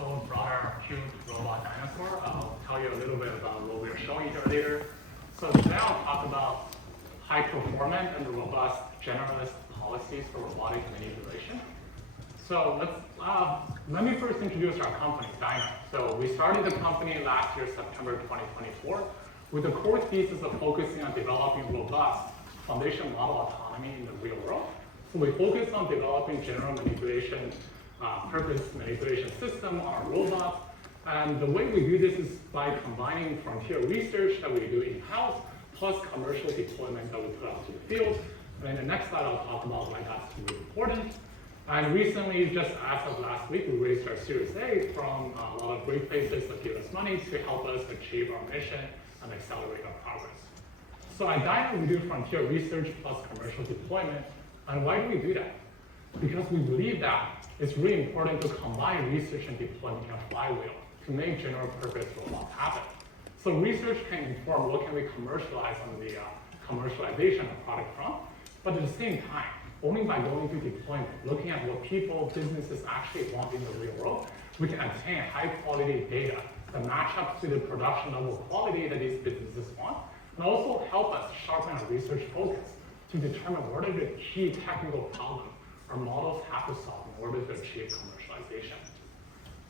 so brought our cute robot dinosaur. I'll tell you a little bit about what we're showing here later. So today I'll talk about high-performant and robust generalist policies for robotic manipulation. So let me first introduce our company, Dyna. So we started the company last year, September 2024, with the core thesis of focusing on developing robust foundation model autonomy in the real world. So we focus on developing general manipulation, purpose manipulation system on our robots. And the way we do this is by combining frontier research that we do in-house, plus commercial deployment that we put out to the field. And in the next slide, I'll talk about why that's really important. And recently, just as of last week, we raised our Series A from a lot of great places that give us money to help us achieve our mission and accelerate our progress. So at Dyna, we do frontier research plus commercial deployment. And why do we do that? Because we believe that it's really important to combine research and deployment in a flywheel to make general purpose robots happen. So research can inform what can we commercialize on the commercialization of product front, but at the same time, only by going to deployment, looking at what people, businesses actually want in the real world, we can obtain high quality data that match up to the production level quality that these businesses want, and also help us sharpen our research focus to determine what are the key technical problems our models have to solve in order to achieve commercialization.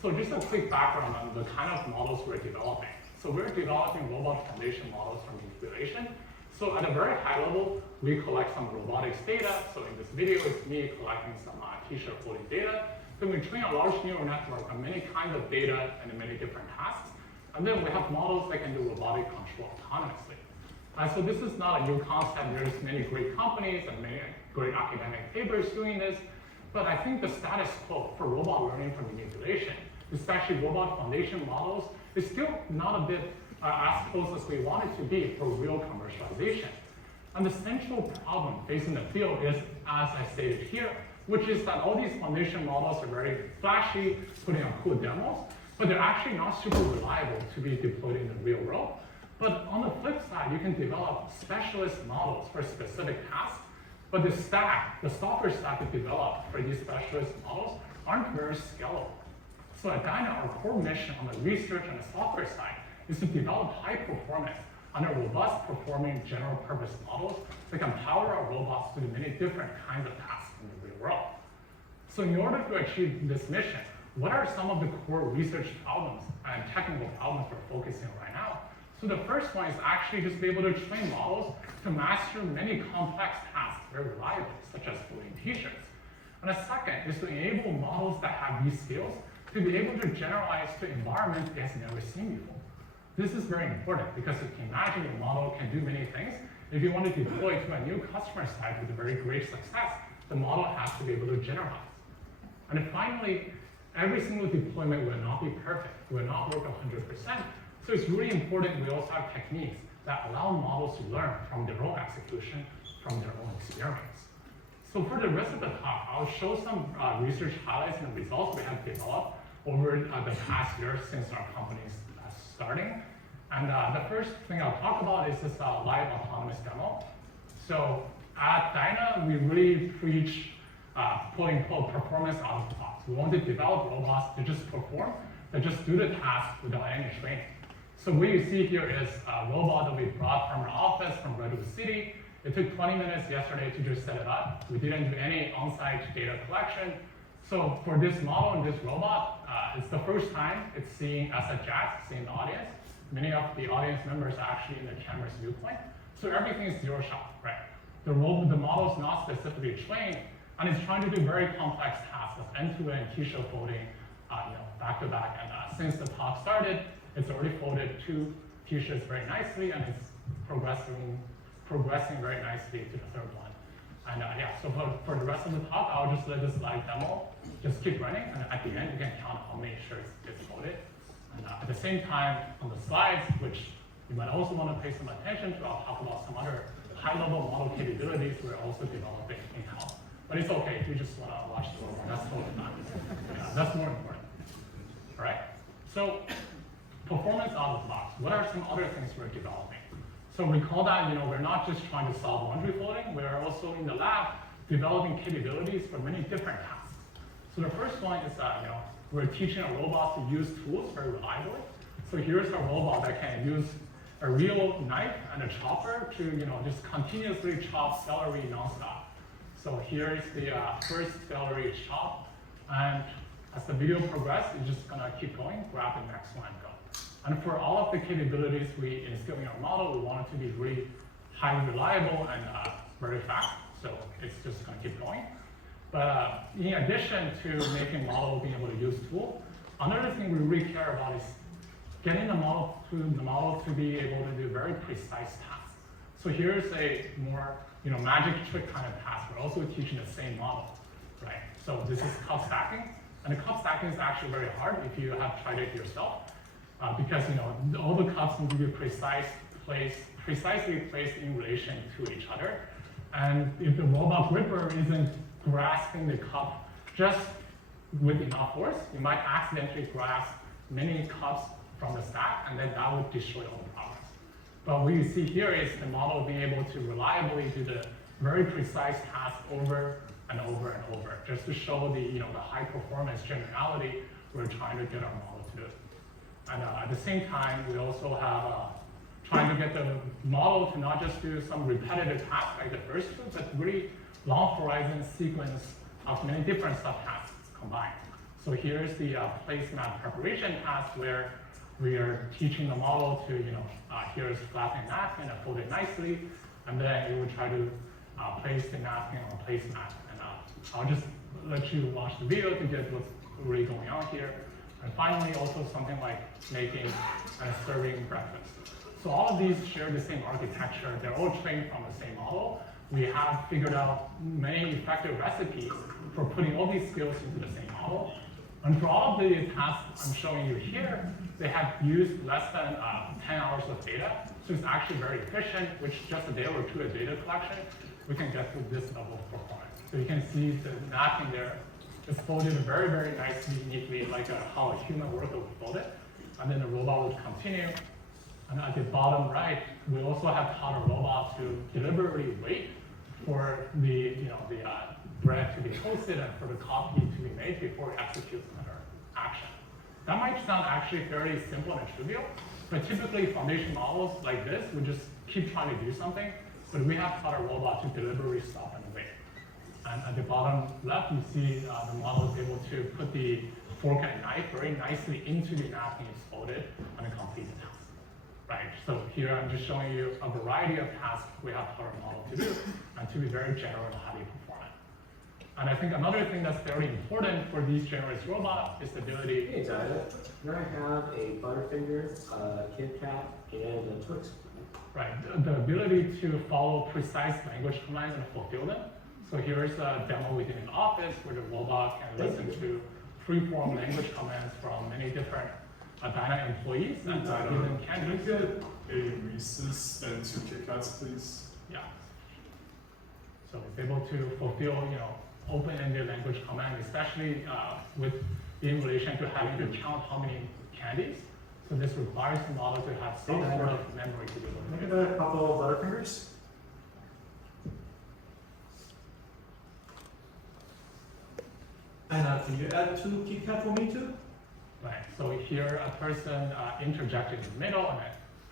So just a quick background on the kind of models we're developing. So we're developing robot foundation models for manipulation. So at a very high level, we collect some robotics data. So in this video, it's me collecting some t-shirt folding data. Then we train a large neural network on many kinds of data and many different tasks. And then we have models that can do robotic control autonomously. So this is not a new concept. There's many great companies and many great academic papers doing this. But I think the status quo for robot learning from manipulation, especially robot foundation models, is still not a bit as close as we want it to be for real commercialization. And the central problem facing the field is, as I stated here, which is that all these foundation models are very flashy, putting on cool demos, but they're actually not super reliable to be deployed in the real world. But on the flip side, you can develop specialist models for specific tasks, but the software stack to develop for these specialist models aren't very scalable. So at Dyna, our core mission on the research and the software side is to develop high performance under robust performing general purpose models that can power our robots to do many different kinds of tasks in the real world. So in order to achieve this mission, what are some of the core research problems and technical problems we're focusing on right now? So the first one is actually just be able to train models to master many complex tasks very reliably, such as folding t-shirts. And the second is to enable models that have these skills to be able to generalize to environments it has never seen before. This is very important because you can imagine a model can do many things. If you want to deploy to a new customer site with a very great success, the model has to be able to generalize. And then finally, every single deployment will not be perfect, will not work 100%. So it's really important we also have techniques that allow models to learn from their own execution, from their own experience. So for the rest of the talk, I'll show some research highlights and results we have developed over the past year since our company's starting. And the first thing I'll talk about is this live autonomous demo. So at Dyna, we really preach pulling performance out of the box. We want to develop robots to just perform, that just do the task without any training. So what you see here is a robot that we brought from our office from Redwood City. It took 20 minutes yesterday to just set it up. We didn't do any on-site data collection. So for this model and this robot, it's the first time it's seeing as a JAX, seeing the audience. Many of the audience members are actually in the camera's viewpoint. So everything is zero shot, right? The model is not specifically trained, and it's trying to do very complex tasks of end-to-end t-shirt folding, back to back. And since the talk started, it's already folded 2 t-shirts very nicely, and it's progressing very nicely to the third one. And so for the rest of the talk, I'll just let this live demo just keep running, and at the end, you can count how many shirts gets folded. And at the same time, on the slides, which you might also want to pay some attention to, I'll talk about some other high-level model capabilities we're also developing in-house. But it's okay if you just want to watch the robot. That's totally fine. That's more important. All right. So performance out of the box. What are some other things we're developing? So recall that we're not just trying to solve laundry folding. We're also in the lab developing capabilities for many different tasks. So the first one is we're teaching a robot to use tools very reliably. So here's a robot that can use a real knife and a chopper to just continuously chop celery nonstop. So here's the first celery chop, and as the video progresses, it's just gonna keep going, grab the next one and go. And for all of the capabilities we instill in our model, we want it to be really highly reliable and very fast. So it's just gonna keep going. But in addition to making model being able to use tool, another thing we really care about is getting the model to be able to do very precise tasks. So here's a more magic trick kind of task. We're also teaching the same model, right? So this is cup stacking, and the cup stacking is actually very hard if you have tried it yourself, because all the cups need to be precisely placed in relation to each other. And if the robot gripper isn't grasping the cup just with enough force, you might accidentally grasp many cups from the stack, and then that would destroy all the progress. But what you see here is the model being able to reliably do the very precise task over and over and over, just to show the high performance generality we're trying to get our model to do. And at the same time, we also have trying to get the model to not just do some repetitive tasks like the first two, but really long horizon sequence of many different subtasks combined. So here's the placemat preparation task where we are teaching the model to, here's flatten napkin and fold it nicely, and then we would try to place the napkin on placemat. And I'll just let you watch the video to get what's really going on here. And finally, also something like making and serving breakfast. So all of these share the same architecture. They're all trained from the same model. We have figured out many effective recipes for putting all these skills into the same model. And for all of the tasks I'm showing you here, they have used less than 10 hours of data. So it's actually very efficient, which just a day or two of data collection, we can get to this level of performance. So you can see the napkin there is folded very, very nicely, neatly, like how a human worker would fold it. And then the robot would continue. And at the bottom right, we also have taught a robot to deliberately wait for the bread to be toasted and for the coffee to be made before it executes another action. That might sound actually fairly simple and trivial, but typically foundation models like this would just keep trying to do something, but we have taught a robot to deliberately stop and wait. And at the bottom left, you see the model is able to put the fork and knife very nicely into the napkin it's folded and complete the task. Right, so here I'm just showing you a variety of tasks we have taught our model to do, and to be very general and highly performant. And I think another thing that's very important for these generalist robots is the ability. Hey, Dyna, here I have a Butterfinger, a Kit Kat, and a Twix. Right, the ability to follow precise language commands and fulfill them. So here's a demo we did in the office where the robot can listen to free-form language commands from many different Dyna employees and give them candies. Can I get a Reese's and 2 Kit Kats, please? Yeah. So it's able to fulfill, open-ended language command, especially in relation to having to count how many candies. So this requires the model to have some sort of memory to do it. Can I get a couple of Butterfingers? And can you add 2 Kit Kat for me too? Right, so here a person interjected in the middle and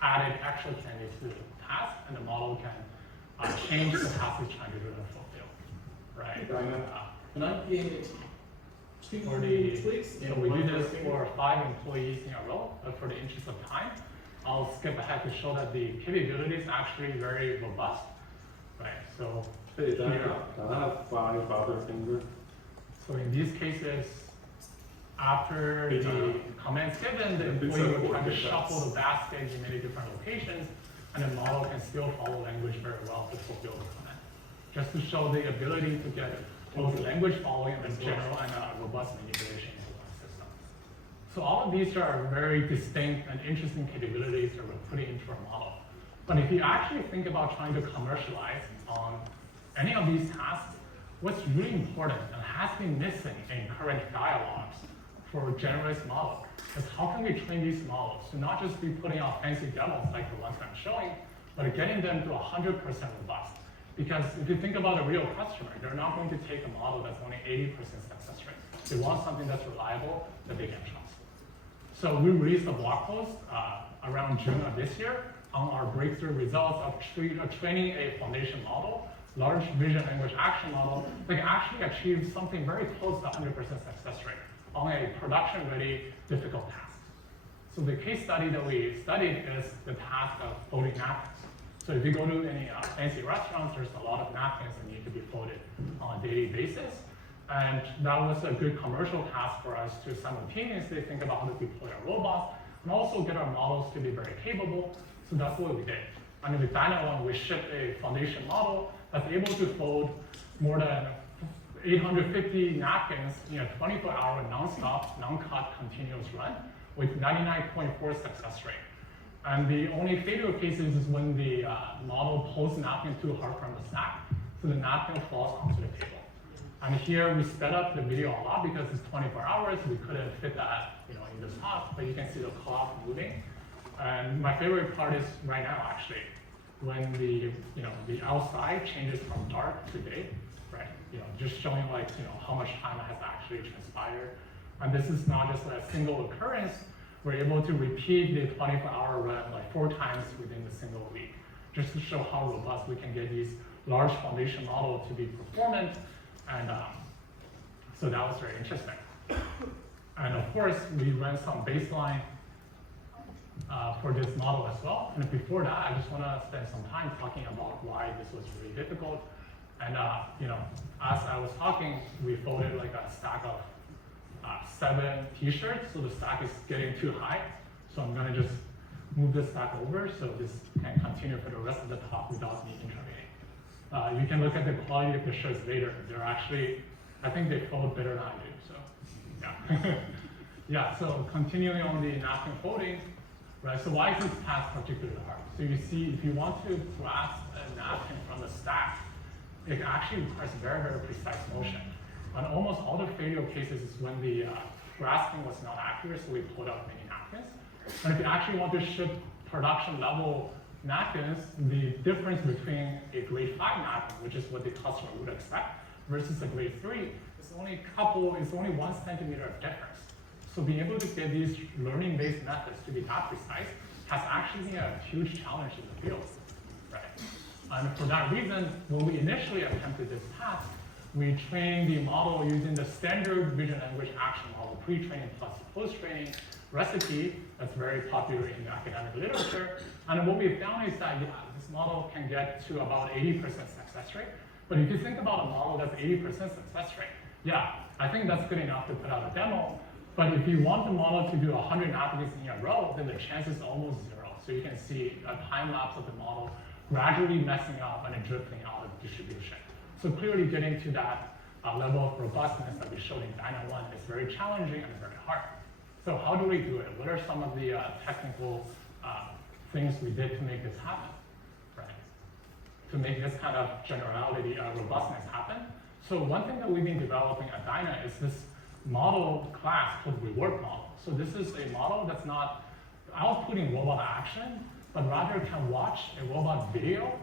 added actual candies to the task, and the model can change the task it's trying to do and fulfill. Right? Can I get 2 For the, Twix? so we do this for 5 employees in a row, but for the interest of time, I'll skip ahead to show that the capability is actually very robust. Right, so Hey, Dyna, here, I have 5 Butterfinger. so in these cases, after the commands given, the employee will try to shuffle the basket in many different locations, and the model can still follow language very well to fulfill the command. Just to show the ability to get both language following and general and robust manipulation into one system. So all of these are very distinct and interesting capabilities that we're putting into our model. But if you actually think about trying to commercialize on any of these tasks, what's really important and has been missing in current dialogues for generalist model is how can we train these models to not just be putting out fancy demos like the ones I'm showing, but getting them to 100% robust. Because if you think about a real customer, they're not going to take a model that's only 80% success rate. They want something that's reliable, that they can trust. So we released a blog post around June of this year on our breakthrough results of training a foundation model, large vision language action model, that can actually achieve something very close to 100% success rate on a production-ready, difficult task. So the case study that we studied is the task of folding napkins. So if you go to any fancy restaurants, there's a lot of napkins that need to be folded on a daily basis. And that was a good commercial task for us to simultaneously think about how to deploy our robots and also get our models to be very capable. So that's what we did. Under the Dyna one, we shipped a foundation model that's able to fold more than 850 napkins in a 24-hour non-stop, non-cut continuous run with 99.4 success rate. And the only fatal cases is when the model pulls the napkin too hard from the stack, so the napkin falls onto the table. And here we sped up the video a lot because it's 24 hours. We couldn't fit that, in this hot, but you can see the clock moving. And my favorite part is right now, actually, when the outside changes from dark to day, right? Just showing how much time has actually transpired. And this is not just a single occurrence. We're able to repeat the 24-hour run 4 times within a single week, just to show how robust we can get these large foundation models to be performant. And so that was very interesting. And of course, we ran some baseline for this model as well. And before that, I just want to spend some time talking about why this was really difficult. And as I was talking, we folded a stack of 7 t-shirts, so the stack is getting too high. So I'm gonna just move this stack over so this can continue for the rest of the talk without me intervening. You can look at the quality of the shirts later. They're actually, I think they fold better than I do, so yeah. Yeah, so continuing on the napkin folding, right? So why is this task particularly hard? So you see, if you want to grasp a napkin from the stack, it actually requires very, very precise motion. And almost all the failure cases is when the grasping was not accurate, so we pulled out many napkins. And if you actually want to ship production level napkins, the difference between a grade 5 napkin, which is what the customer would expect, versus a grade 3, is only 1 centimeter of difference. So being able to get these learning-based methods to be that precise has actually been a huge challenge in the field, right? And for that reason, when we initially attempted this task, we trained the model using the standard vision language action model, pre-training plus post-training recipe that's very popular in the academic literature. And what we found is that, this model can get to about 80% success rate. But if you think about a model that's 80% success rate, I think that's good enough to put out a demo. But if you want the model to do 100 napkins in a row, then the chance is almost 0. So you can see a time lapse of the model gradually messing up and drifting out of distribution. So clearly getting to that level of robustness that we showed in Dyna 1 is very challenging and very hard. So how do we do it? What are some of the technical things we did to make this happen, right? To make this kind of generality, robustness happen. So one thing that we've been developing at Dyna is this model class called reward model. So this is a model that's not outputting robot action, but rather can watch a robot video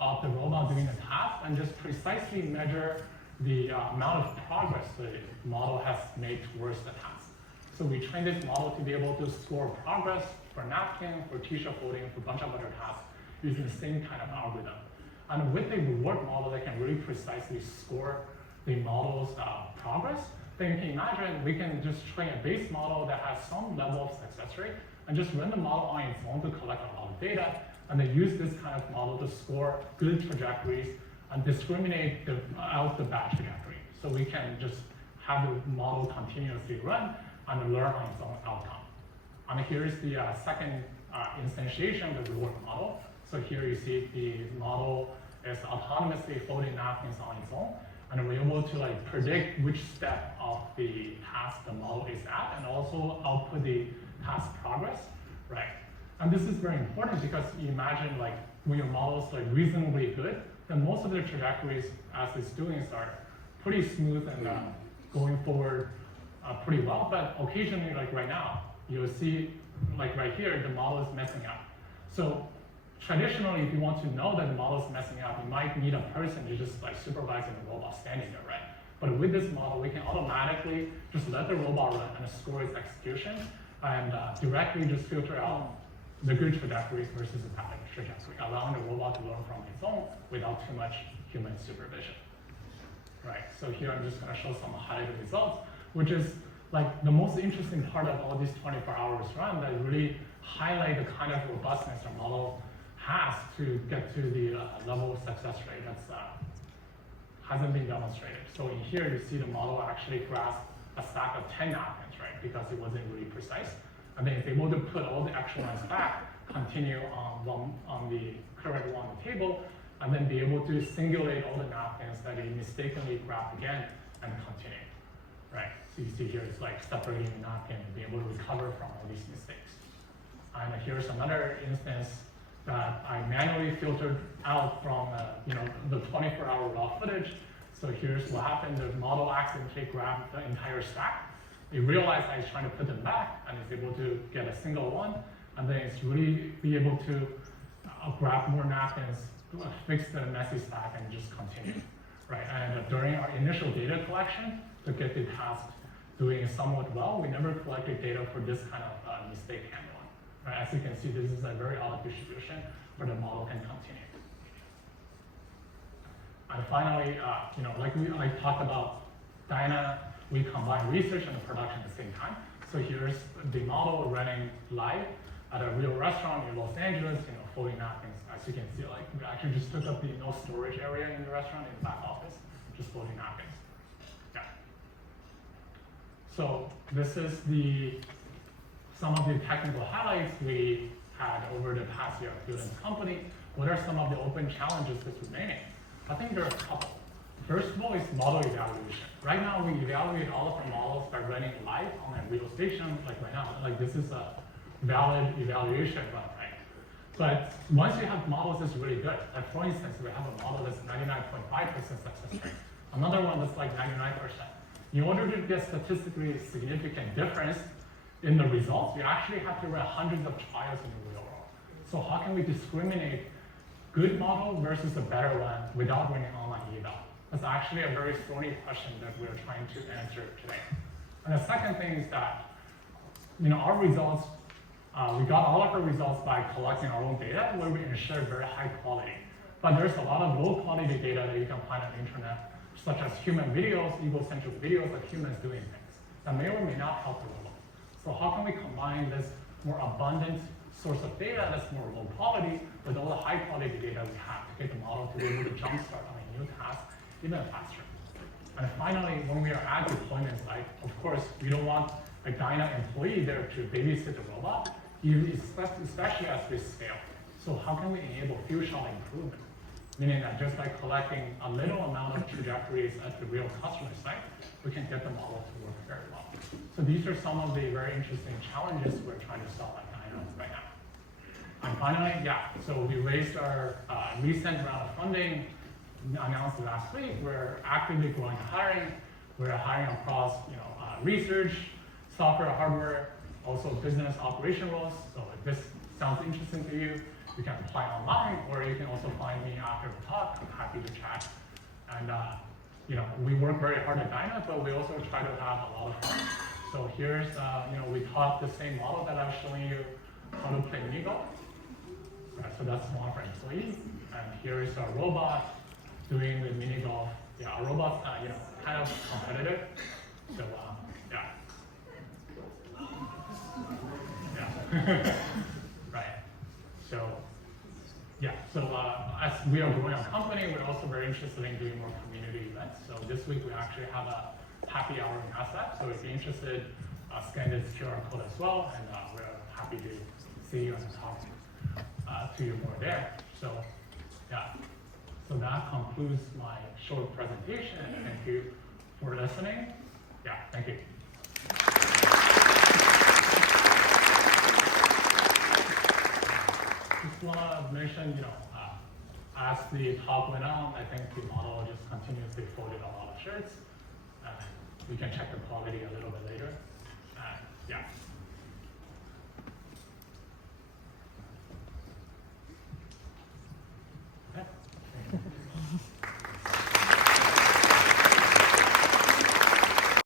of the robot doing a task and just precisely measure the amount of progress the model has made towards the task. So we trained this model to be able to score progress for napkin, for t-shirt folding, for a bunch of other tasks using the same kind of algorithm. And with a reward model that can really precisely score the model's progress, then you can imagine we can just train a base model that has some level of success rate and just run the model on its own to collect a lot of data, and then use this kind of model to score good trajectories and discriminate out the bad trajectory. So we can just have the model continuously run and learn on its own outcome. And here is the second instantiation of the reward model. So here you see the model is autonomously folding napkins on its own, and we're able to predict which step of the task the model is at, and also output the task progress, right? And this is very important because you imagine when your model is reasonably good, then most of the trajectories as it's doing are pretty smooth and going forward pretty well. But occasionally, right now, you'll see right here, the model is messing up. So traditionally, if you want to know that the model is messing up, you might need a person to just supervising the robot standing there, right? But with this model, we can automatically just let the robot run and score its execution and directly just filter out the good trajectories versus the bad trajectory, allowing the robot to learn from its own without too much human supervision. Right, so here I'm just gonna show some highlighted results, which is like the most interesting part of all these 24 hours run that really highlight the kind of robustness our model has to get to the level of success rate that's hasn't been demonstrated. So in here, you see the model actually grasp a stack of 10 napkins, right? Because it wasn't really precise. And then it's able to put all the actual ones back, continue on the current one on the table, and then be able to singulate all the napkins that it mistakenly grabbed again and continue, right? So you see here, it's like separating the napkin and being able to recover from all these mistakes. And here's another instance that I manually filtered out from the 24-hour raw footage. So here's what happened. The model accidentally grabbed the entire stack. It realized I was trying to put them back, and it's able to get a single one, and then it's really be able to grab more napkins, fix the messy stack, and just continue, right? And during our initial data collection, to get the task doing somewhat well, we never collected data for this kind of mistake handling. Right? As you can see, this is a very odd distribution where the model can continue. And finally, like I talked about Dyna, we combine research and production at the same time. So here's the model running live at a real restaurant in Los Angeles, folding napkins. As you can see, like we actually just took up the no storage area in the restaurant in the back office, just folding napkins. Yeah. So this is some of the technical highlights we had over the past year of building the company. What are some of the open challenges that's remaining? I think there are a couple. First of all is model evaluation. Right now, we evaluate all of our models by running live on a real station, like right now. Like this is a valid evaluation run, right? But once you have models that's really good, like for instance, we have a model that's 99.5% success rate, another one that's like 99%. In order to get statistically significant difference in the results, we actually have to run hundreds of trials in the real world. So how can we discriminate good model versus a better one without running online eval? That's actually a very thorny question that we're trying to answer today. And the second thing is that, our results, we got all of our results by collecting our own data where we ensure very high quality. But there's a lot of low quality data that you can find on the internet, such as human videos, egocentric videos of humans doing things that may or may not help the robot. So how can we combine this more abundant source of data that's more low quality with all the high quality data we have to get the model to be able to jumpstart on a new task even faster? And finally, when we are at deployments, like, of course, we don't want a Dyna employee there to babysit the robot, especially as we scale. So how can we enable few shot improvement? Meaning that just by collecting a little amount of trajectories at the real customer site, we can get the model to work very well. So these are some of the very interesting challenges we're trying to solve at Dyna right now. And finally, so we raised our recent round of funding, announced last week. We're actively growing and hiring. We're hiring across research, software, hardware, also business operation roles. So if this sounds interesting to you, you can apply online, or you can also find me after the talk. I'm happy to chat. And we work very hard at Dyna, but we also try to have a lot of fun. So here's, we taught the same model that I was showing you how to play mini golf. Right, so that's one for employees. And here is our robot doing the mini golf. Yeah, our robot's kind of competitive. So right. So as we are growing our company, we're also very interested in doing more community events. So this week we actually have a happy hour in NASDAQ. So if you're interested, scan this QR code as well, and we're happy to see you and talk to you more there. So so that concludes my short presentation. Thank you for listening. Thank you. Just want to mention, as the talk went on, I think the model just continuously folded a lot of shirts. We can check the quality a little bit later.